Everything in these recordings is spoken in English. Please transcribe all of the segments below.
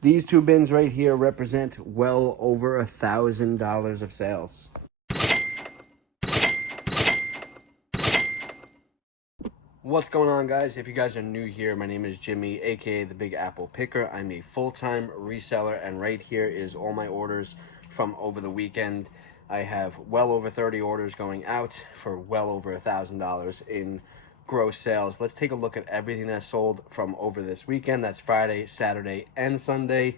These two bins right here represent well over $1,000 of sales. What's going on, guys? If you guys are new here, my name is Jimmy, aka the Big Apple Picker. I'm a full-time reseller, and right here is all my orders from over the weekend. I have well over 30 orders going out for well over $1,000 in gross sales. Let's take a look at everything that's sold from over this weekend. That's Friday, Saturday, and Sunday.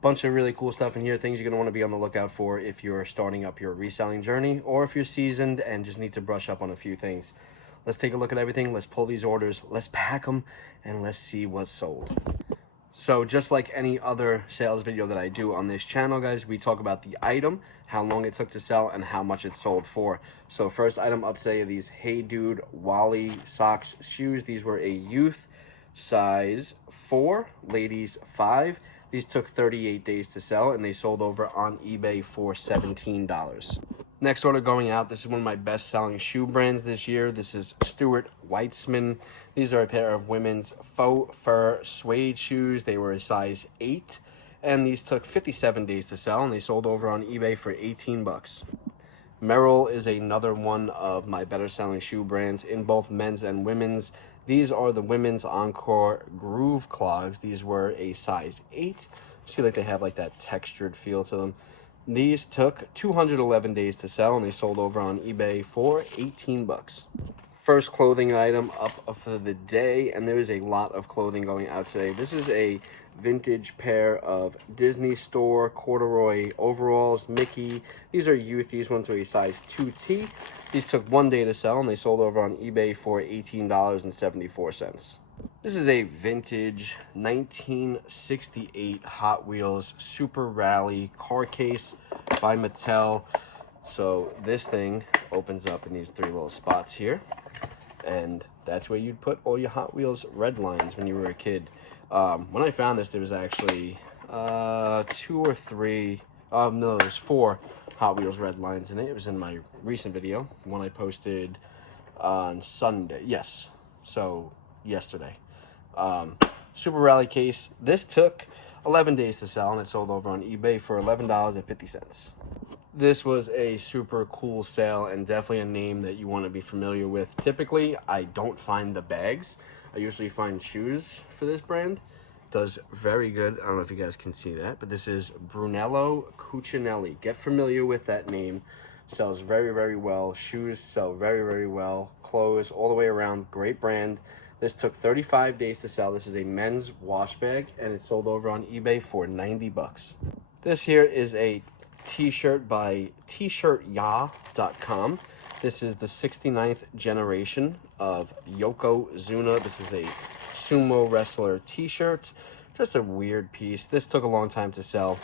Bunch of really cool stuff in here, things you're going to want to be on the lookout for if you're starting up your reselling journey, or if you're seasoned and just need to brush up on a few things. Let's take a look at everything. Let's pull these orders, let's pack them, and let's see what's sold. So just like any other sales video that I do on this channel, guys, we talk about the item, how long it took to sell, and how much it sold for. So first item up today are these Hey Dude Wally socks shoes. These were a youth size 4, ladies 5. These took 38 days to sell, and they sold over on eBay for $17. Next order going out, this is one of my best selling shoe brands this year. This is Stuart Weitzman. These are a pair of women's faux fur suede shoes. They were a size 8, and these took 57 days to sell, and they sold over on eBay for 18 bucks. Merrell is another one of my better selling shoe brands in both men's and women's. These are the women's Encore Groove Clogs. These were a size 8. See, like they have like that textured feel to them. These took 211 days to sell, and they sold over on eBay for 18 bucks. First clothing item up for the day, and there is a lot of clothing going out today. This is a vintage pair of Disney Store corduroy overalls, Mickey. These are youth. These ones are a size 2T. These took 1 day to sell, and they sold over on eBay for $18.74. This is a vintage 1968 Hot Wheels Super Rally car case by Mattel. So this thing opens up in these 3 little spots here, and that's where you'd put all your Hot Wheels red lines when you were a kid. When I found this, there was actually 2 or 3, no, there's 4 Hot Wheels red lines in it. It was in my recent video, one I posted on Sunday. Yes, so yesterday. Super Rally case. This took 11 days to sell, and it sold over on eBay for $11.50. This was a super cool sale, and definitely a name that you want to be familiar with. Typically, I don't find the bags. I usually find shoes for this brand. Does very good. I don't know if you guys can see that, but this is Brunello Cucinelli. Get familiar with that name. Sells very, very well. Shoes sell very, very well. Clothes all the way around. Great brand. This took 35 days to sell. This is a men's wash bag, and it sold over on eBay for 90 bucks. This here is a t-shirt by tshirtya.com. This is the 69th generation of Yokozuna. This is a sumo wrestler t-shirt. Just a weird piece. This took a long time to sell,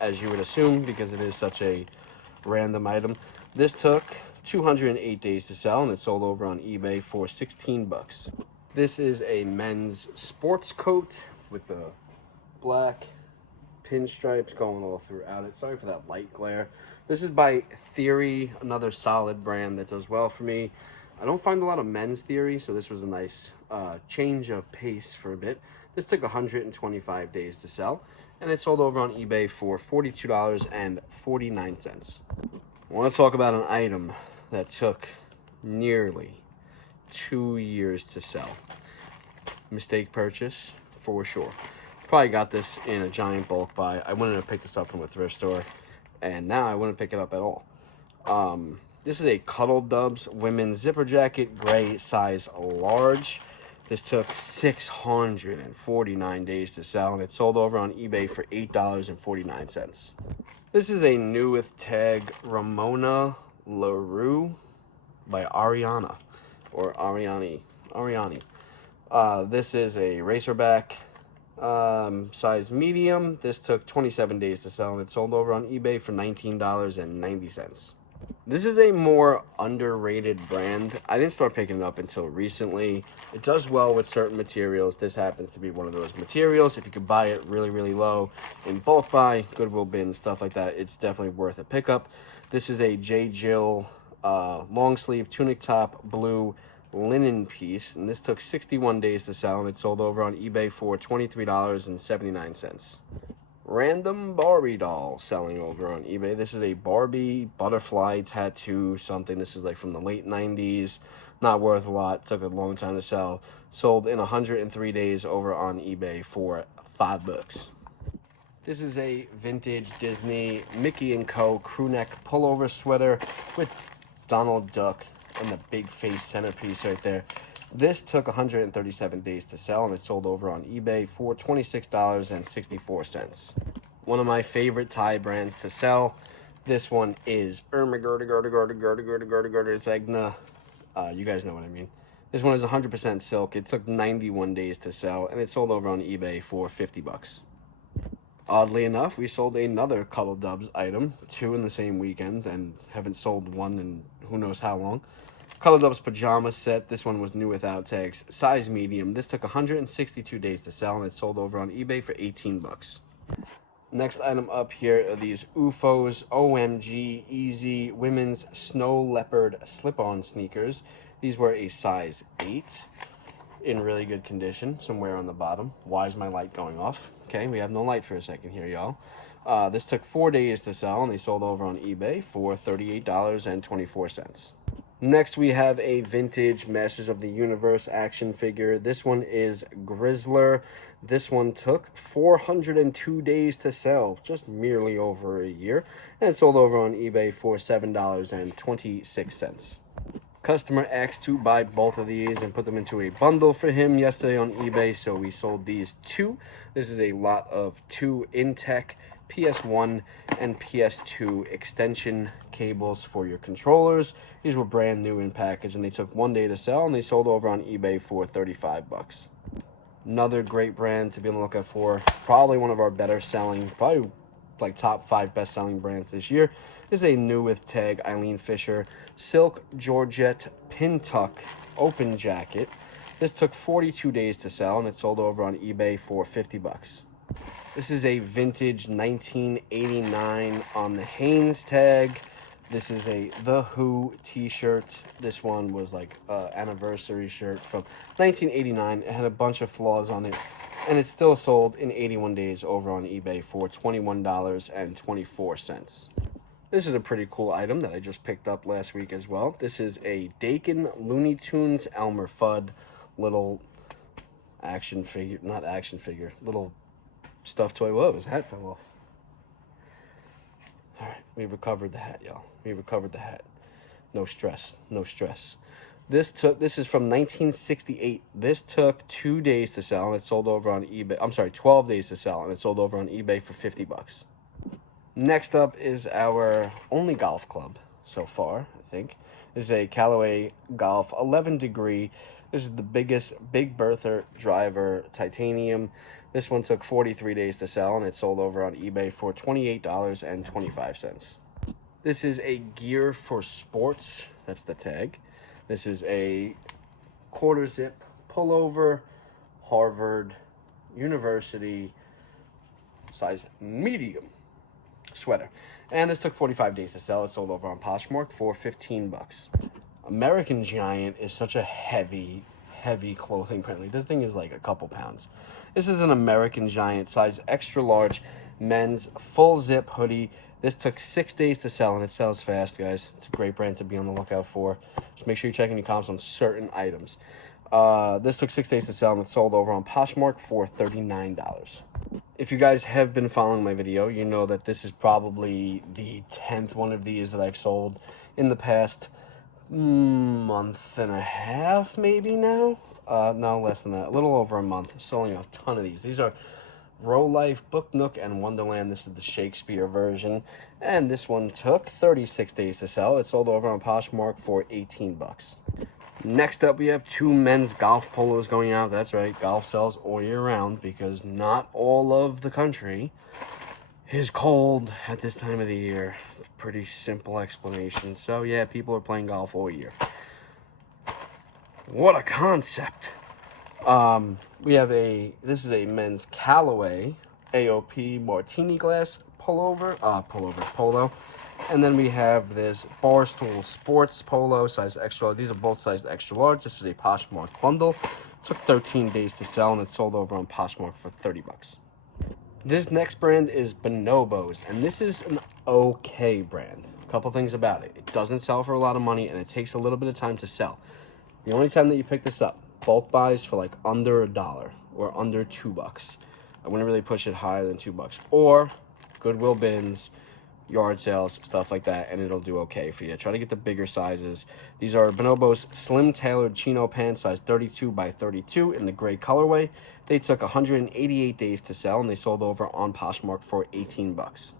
as you would assume, because it is such a random item. This took 208 days to sell, and it sold over on eBay for 16 bucks. This is a men's sports coat with the black pinstripes going all throughout it. Sorry for that light glare. This is by Theory, another solid brand that does well for me. I don't find a lot of men's Theory, so this was a nice change of pace for a bit. This took 125 days to sell, and it sold over on eBay for $42.49. I want to talk about an item that took nearly 2 years to sell. Mistake purchase for sure. Probably got this in a giant bulk buy. I wouldn't have picked this up from a thrift store, and now I wouldn't pick it up at all. This is a Cuddle Dubs women's zipper jacket, gray size large. This took 649 days to sell, and it sold over on eBay for $8.49. This is a new with tag Ramona LaRue by Ariana, or Ariani. This is a racerback, size medium. This took 27 days to sell, and it sold over on eBay for $19.90. This is a more underrated brand. I didn't start picking it up until recently. It does well with certain materials. This happens to be one of those materials. If you could buy it really, really low in bulk buy, Goodwill bin, stuff like that, it's definitely worth a pickup. This is a J. Jill long sleeve tunic top, blue linen piece, and this took 61 days to sell, and it sold over on eBay for $23.79. Random Barbie doll selling over on eBay. This is a Barbie butterfly tattoo something. This is like from the late 90s. Not worth a lot. Took a long time to sell. Sold in 103 days over on eBay for $5. This is a vintage Disney Mickey & Co. crew neck pullover sweater with Donald Duck and the big face centerpiece right there. This took 137 days to sell, and it sold over on eBay for $26.64. One of my favorite tie brands to sell. This one is Zegna. You guys know what I mean. This one is 100% silk. It took 91 days to sell, and it sold over on eBay for $50. Oddly enough, we sold another Cuddle Dubs item, 2 in the same weekend, and haven't sold one in who knows how long. Cuddle Dubs pajama set. This one was new without tags. Size medium. This took 162 days to sell, and it sold over on eBay for $18. Next item up here are these UFOs OMG Easy Women's Snow Leopard slip-on sneakers. These were a size 8 in really good condition. Some wear on the bottom. Why is my light going off? Okay, we have no light for a second here, y'all. This took 4 days to sell, and they sold over on eBay for $38.24. Next, we have a vintage Masters of the Universe action figure. This one is Grizzler. This one took 402 days to sell, just merely over a year, and it sold over on eBay for $7.26. Customer asked to buy both of these and put them into a bundle for him yesterday on eBay, so we sold these 2. This is a lot of 2 Intech PS1 and PS2 extension cables for your controllers. These were brand new in package, and they took 1 day to sell, and they sold over on eBay for $35. Another great brand to be on the lookout for, probably one of our better selling, probably like top 5 best selling brands this year, is a new with tag Eileen Fisher Silk Georgette Pin Tuck Open Jacket. This took 42 days to sell, and it sold over on eBay for $50. This is a vintage 1989 on the Hanes tag. This is a The Who t-shirt. This one was like an anniversary shirt from 1989. It had a bunch of flaws on it, and it still sold in 81 days over on eBay for $21.24. This is a pretty cool item that I just picked up last week as well. This is a Dakin Looney Tunes Elmer Fudd little action figure, not action figure, little stuffed toy. Whoa, his hat fell off. All right, we recovered the hat, y'all. We recovered the hat. No stress, no stress. This is from 1968. This took 2 days to sell, and it sold over on eBay. I'm sorry, 12 days to sell, and it sold over on eBay for $50. Next up is our only golf club so far, I think. This is a Callaway Golf 11 degree. This is the biggest Big Bertha driver titanium. This one took 43 days to sell, and it sold over on eBay for $28.25. This is a Gear for Sports. That's the tag. This is a quarter zip pullover, Harvard University, size medium sweater. And this took 45 days to sell. It sold over on Poshmark for $15. American Giant is such a heavy clothing brand. Like, this thing is like a couple pounds. This is an American Giant size extra large men's full zip hoodie. This took 6 days to sell, and it sells fast, guys. It's a great brand to be on the lookout for. Just make sure you're checking your comps on certain items. This took 6 days to sell, and it sold over on Poshmark for $39. If you guys have been following my video, you know that this is probably the 10th one of these that I've sold in the past month and a half, maybe now. No, less than that. A little over a month. Selling a ton of these. These are Row Life, Book Nook, and Wonderland. This is the Shakespeare version. And this one took 36 days to sell. It sold over on Poshmark for $18. Next up, we have 2 men's golf polos going out. That's right, golf sells all year round because not all of the country is cold at this time of the year. Pretty simple explanation. So yeah, people are playing golf all year. What a concept. This is a men's Callaway AOP Martini Glass polo. And then we have this Barstool Sports Polo, size extra. These are both sized extra large. This is a Poshmark bundle. It took 13 days to sell, and it sold over on Poshmark for 30 bucks. This next brand is Bonobos, and this is an okay brand. A couple things about it. It doesn't sell for a lot of money, and it takes a little bit of time to sell. The only time that you pick this up, bulk buys for like under $1 or under $2. I wouldn't really push it higher than $2. Or Goodwill bins, yard sales, stuff like that, and it'll do okay for you. Try to get the bigger sizes. These are Bonobos slim tailored chino pants, size 32 by 32 in the gray colorway. They took 188 days to sell, and they sold over on Poshmark for 18 bucks.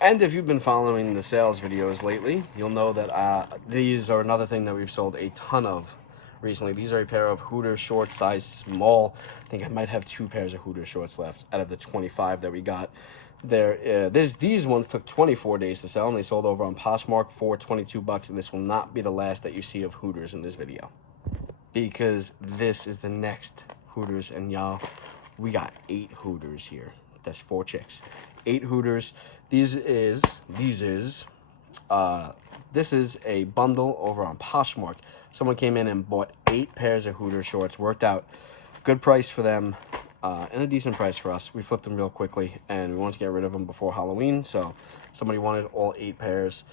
And if you've been following the sales videos lately, you'll know that these are another thing that we've sold a ton of recently. These are a pair of Hooters shorts, size small. I think I might have 2 pairs of Hooters shorts left out of the 25 that we got. These ones took 24 days to sell, and they sold over on Poshmark for 22 bucks, and this will not be the last that you see of Hooters in this video, because this is the next Hooters, and y'all, we got 8 Hooters here. That's 4 chicks. 8 Hooters. This is a bundle over on Poshmark. Someone came in and bought 8 pairs of Hooters shorts. Worked out. Good price for them. And a decent price for us. We flipped them real quickly, and we wanted to get rid of them before Halloween, so somebody wanted all 8 pairs,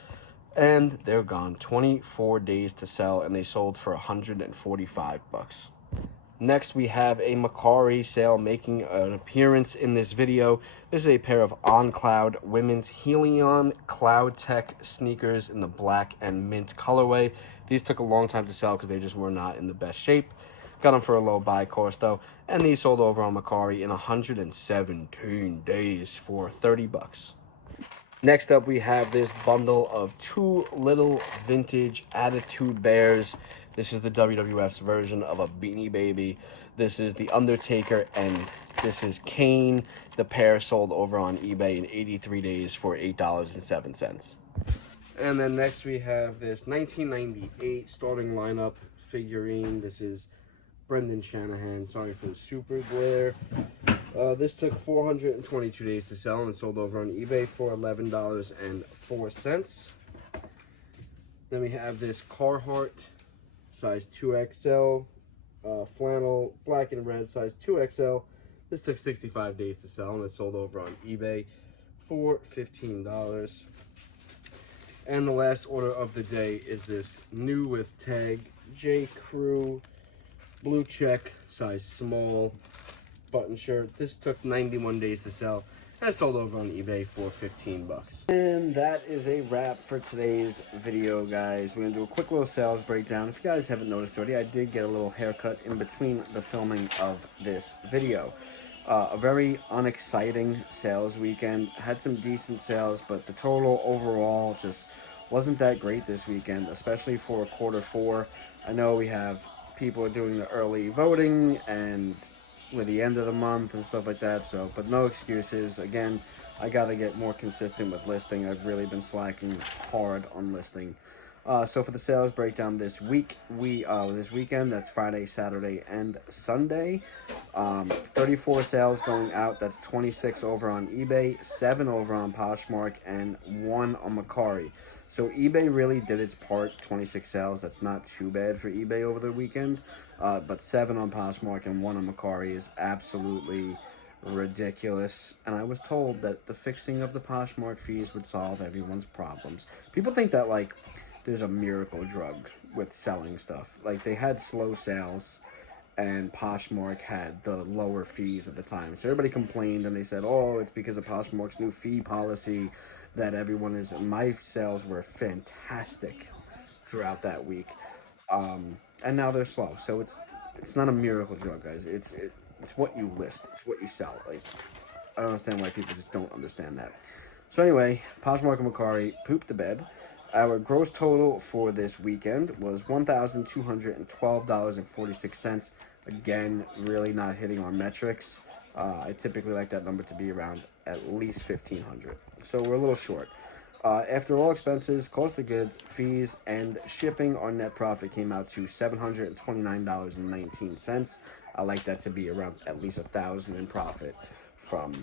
and they're gone. 24 days to sell, and they sold for 145 bucks. Next, we have a Mercari sale making an appearance in this video. This is a pair of On Cloud women's Helion Cloud Tech sneakers in the black and mint colorway. These took a long time to sell because they just were not in the best shape. Got them for a low buy cost though, and these sold over on Mercari in 117 days for 30 bucks. Next up, we have this bundle of 2 little vintage Attitude Bears. This is the WWF's version of a Beanie Baby. This is The Undertaker, and this is Kane. The pair sold over on eBay in 83 days for $8.07. And then next we have this 1998 starting lineup figurine. This is Brendan Shanahan. Sorry for the super glare. This took 422 days to sell, and it sold over on eBay for $11.04. Then we have this Carhartt size 2XL flannel, black and red, size 2XL. This took 65 days to sell, and it sold over on eBay for $15. And the last order of the day is this new with tag J. Crew blue check, size small, button shirt. This took 91 days to sell, and it sold over on eBay for 15 bucks. And that is a wrap for today's video, guys. We're gonna do a quick little sales breakdown. If you guys haven't noticed already, I did get a little haircut in between the filming of this video. A very unexciting sales weekend. Had some decent sales, but the total overall just wasn't that great this weekend, especially for Q4. I know we have people are doing the early voting and with the end of the month and stuff like that, so but no excuses. Again, I gotta get more consistent with listing. I've really been slacking hard on listing. So for the sales breakdown this week, this weekend, that's Friday, Saturday, and Sunday. 34 sales going out. That's 26 over on eBay, 7 over on Poshmark, and 1 on Mercari. So eBay really did its part. 26 sales. That's not too bad for eBay over the weekend. But 7 on Poshmark and 1 on Mercari is absolutely ridiculous. And I was told that the fixing of the Poshmark fees would solve everyone's problems. People think that like there's a miracle drug with selling stuff. Like they had slow sales, and Poshmark had the lower fees at the time. So everybody complained, and they said, oh, it's because of Poshmark's new fee policy that everyone is. My sales were fantastic throughout that week, and now they're slow. So it's not a miracle drug, guys. It's what you list. It's what you sell. Like I don't understand why people just don't understand that. So anyway, Poshmark and Mercari pooped the bed. Our gross total for this weekend was $1,212.46. Again, really not hitting our metrics. I typically like that number to be around at least $1,500. So we're a little short. After all expenses, cost of goods, fees, and shipping, our net profit came out to $729.19. I like that to be around at least $1,000 in profit from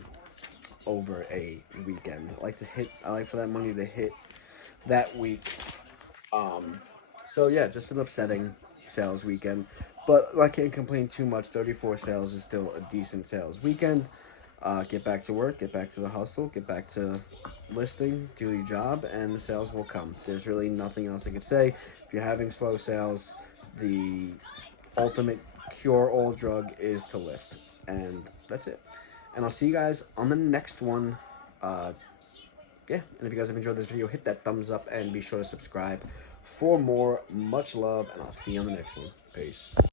over a weekend. I like for that money to hit that week. So yeah, just an upsetting sales weekend, but I can't complain too much. 34 sales is still a decent sales weekend. Get back to work, get back to the hustle, get back to listing, do your job, and the sales will come. There's really nothing else I could say. If you're having slow sales, the ultimate cure-all drug is to list, and that's it. And I'll see you guys on the next one. Uh, yeah, and if you guys have enjoyed this video, hit that thumbs up and be sure to subscribe for more. Much love, and I'll see you on the next one. Peace.